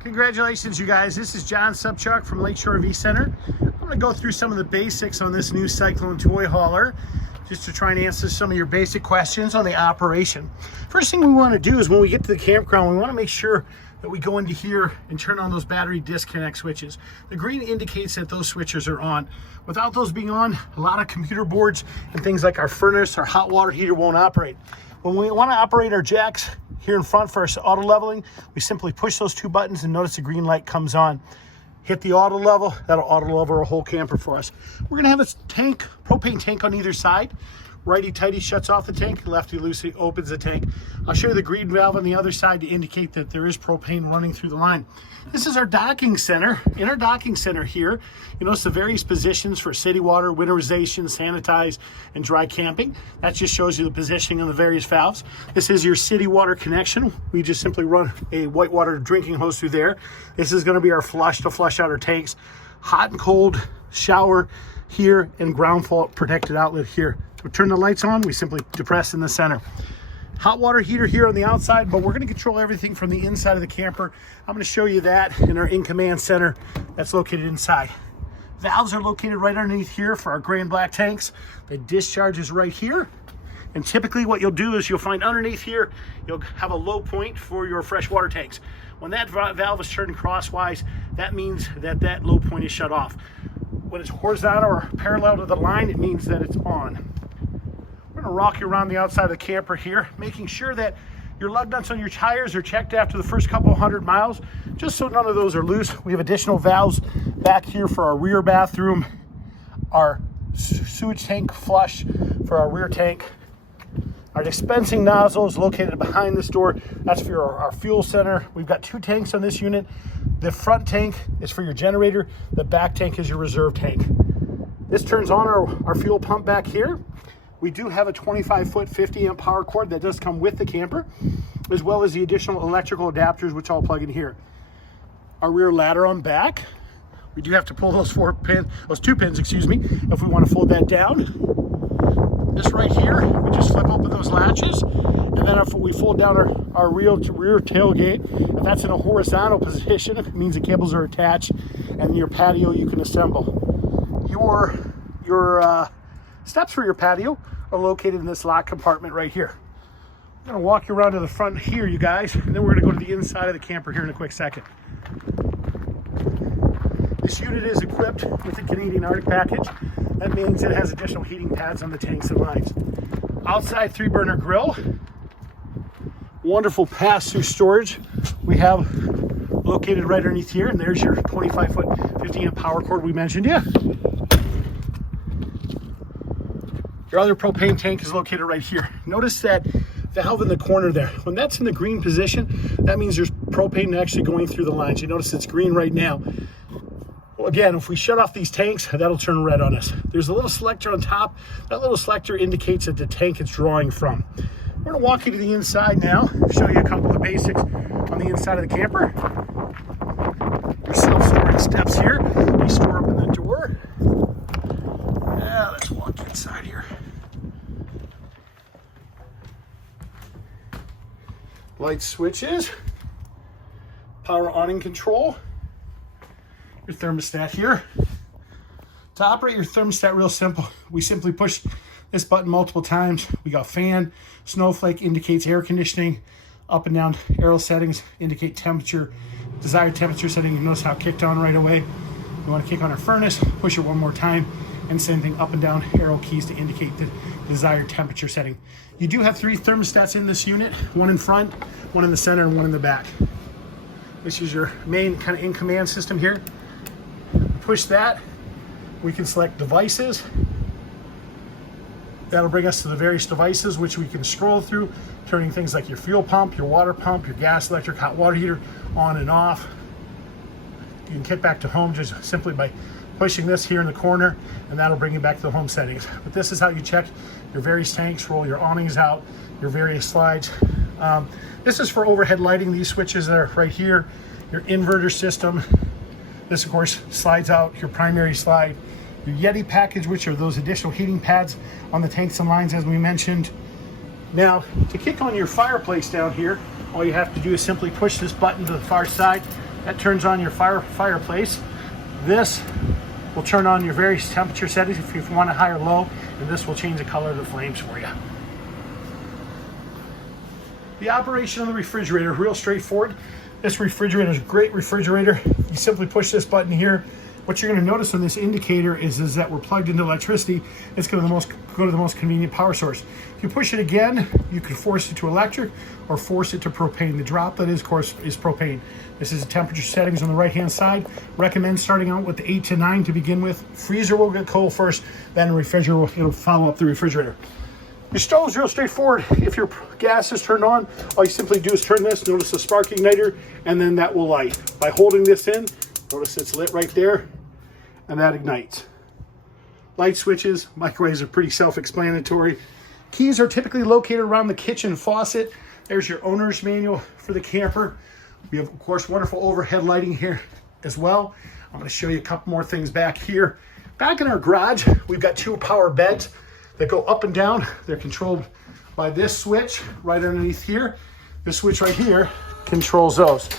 Congratulations, you guys. This is John Subchuck from Lakeshore RV Center. I'm going to go through some of the basics on this new Cyclone toy hauler, just to try and answer some of your basic questions on the operation. First thing we want to do is when we get to the campground, we want to make sure that we go into here and turn on those battery disconnect switches. The green indicates that those switches are on. Without those being on, a lot of computer boards and things like our furnace, our hot water heater won't operate. When we want to operate our jacks here in front for our auto leveling, we simply push those two buttons and notice the green light comes on. Hit the auto level, that'll auto level a whole camper for us. We're gonna have a tank, propane tank on either side. Righty-tighty shuts off the tank, lefty-loosey opens the tank. I'll show you the green valve on the other side to indicate that there is propane running through the line. This is our docking center. In our docking center here, you notice the various positions for city water, winterization, sanitize, and dry camping. That just shows you the positioning of the various valves. This is your city water connection. We just simply run a whitewater drinking hose through there. This is gonna be our flush to flush out our tanks. Hot and cold shower here and ground fault protected outlet here. We turn the lights on, we simply depress in the center. Hot water heater here on the outside, but we're gonna control everything from the inside of the camper. I'm gonna show you that in our in-command center that's located inside. Valves are located right underneath here for our gray and black tanks. The discharge is right here. And typically what you'll do is you'll find underneath here, you'll have a low point for your freshwater tanks. When that valve is turned crosswise, that means that that low point is shut off. When it's horizontal or parallel to the line, it means that it's on. We're gonna rock you around the outside of the camper here, making sure that your lug nuts on your tires are checked after the first couple 100 miles, just so none of those are loose. We have additional valves back here for our rear bathroom, our sewage tank flush for our rear tank. Our dispensing nozzle is located behind this door. That's for our fuel center. We've got two tanks on this unit. The front tank is for your generator. The back tank is your reserve tank. This turns on our fuel pump back here. We do have a 25-foot 50-amp power cord that does come with the camper, as well as the additional electrical adapters, which I'll plug in here. Our rear ladder on back. We do have to pull those two pins, excuse me, if we want to fold that down. This right here, we just flip open those latches, and then if we fold down our rear tailgate, if that's in a horizontal position, it means the cables are attached, and your patio you can assemble. Your steps for your patio are located in this lock compartment right here. I'm gonna walk you around to the front here, you guys, and then we're gonna go to the inside of the camper here in a quick second. This unit is equipped with the Canadian Arctic package. That means it has additional heating pads on the tanks and lines. Outside 3-burner grill. Wonderful pass-through storage we have located right underneath here, and there's your 25-foot 50-amp power cord we mentioned. Yeah. Your other propane tank is located right here. Notice that valve in the corner there. When that's in the green position, that means there's propane actually going through the lines. You notice it's green right now. Well, again, if we shut off these tanks, that'll turn red on us. There's a little selector on top. That little selector indicates that the tank it's drawing from. We're gonna walk you to the inside now, show you a couple of the basics on the inside of the camper. Your self-storage steps here. You store up in the door. Let's walk inside here. Light switches, power awning control, your thermostat here. To operate your thermostat, real simple. We simply push this button multiple times. We got fan, snowflake indicates air conditioning, up and down arrow settings indicate temperature, desired temperature setting. You notice how it kicked on right away. You want to kick on our furnace, push it one more time, and same thing, up and down arrow keys to indicate the desired temperature setting. You do have 3 thermostats in this unit, one in front, one in the center, and one in the back. This is your main kind of in-command system here. Push that, we can select devices. That'll bring us to the various devices which we can scroll through, turning things like your fuel pump, your water pump, your gas, electric, hot water heater on and off. You can kick back to home just simply by pushing this here in the corner, and that'll bring you back to the home settings. But this is how you check your various tanks, roll your awnings out, your various slides. This is for overhead lighting. These switches that are right here, your inverter system. This, of course, slides out your primary slide. Your Yeti package, which are those additional heating pads on the tanks and lines, as we mentioned. Now, to kick on your fireplace down here, all you have to do is simply push this button to the far side. That turns on your fireplace. This will turn on your various temperature settings if you want a high or low, and this will change the color of the flames for you. The operation of the refrigerator, real straightforward. This refrigerator is a great refrigerator. You simply push this button here. What you're going to notice on this indicator is that we're plugged into electricity. It's going to go to the most convenient power source. If you push it again, you can force it to electric or force it to propane. The droplet is, of course, is propane. This is the temperature settings on the right-hand side. Recommend starting out with 8 to 9 to begin with. Freezer will get cold first, then the refrigerator will follow up the refrigerator. Your stove's real straightforward. If your gas is turned on, all you simply do is turn this, notice the spark igniter, and then that will light. By holding this in, notice it's lit right there, and that ignites. Light switches, microwaves are pretty self-explanatory. Keys are typically located around the kitchen faucet. There's your owner's manual for the camper. We have, of course, wonderful overhead lighting here as well. I'm going to show you a couple more things back here. Back in our garage, we've got 2 power beds that go up and down. They're controlled by this switch right underneath here. This switch right here controls those.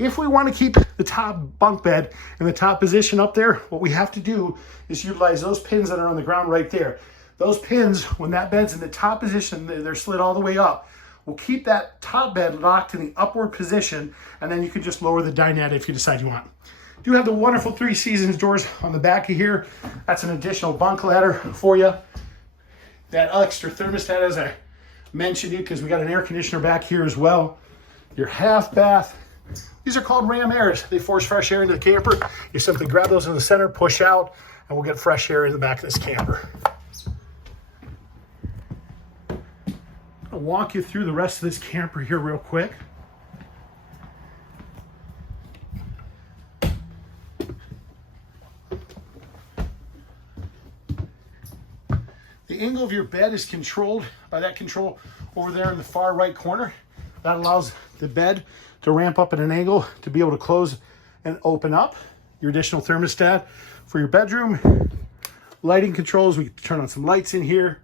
If we want to keep the top bunk bed in the top position up there, what we have to do is utilize those pins that are on the ground right there. Those pins, when that bed's in the top position, they're slid all the way up. We'll keep that top bed locked in the upward position, and then you can just lower the dinette if you decide you want. Do have the wonderful 3 Seasons doors on the back of here. That's an additional bunk ladder for you. That extra thermostat, as I mentioned, because we got an air conditioner back here as well. Your half bath. These are called ram airs. They force fresh air into the camper. You simply grab those in the center, push out, and we'll get fresh air in the back of this camper. I'll walk you through the rest of this camper here real quick. The angle of your bed is controlled by that control over there in the far right corner. That allows the bed to ramp up at an angle to be able to close and open up. Your additional thermostat for your bedroom. Lighting controls, we can turn on some lights in here.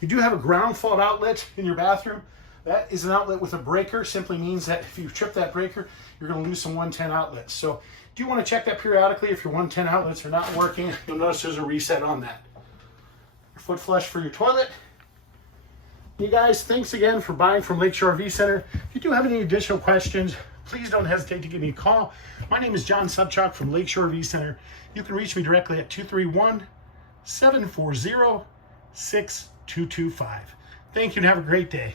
You do have a ground fault outlet in your bathroom. That is an outlet with a breaker. Simply means that if you trip that breaker, you're going to lose some 110 outlets. So do you want to check that periodically? If your 110 outlets are not working, you'll notice there's a reset on that. Your foot flush for your toilet. You guys, thanks again for buying from Lakeshore RV Center. If you do have any additional questions, please don't hesitate to give me a call. My name is John Subchak from Lakeshore RV Center. You can reach me directly at 231-740-6225. Thank you and have a great day.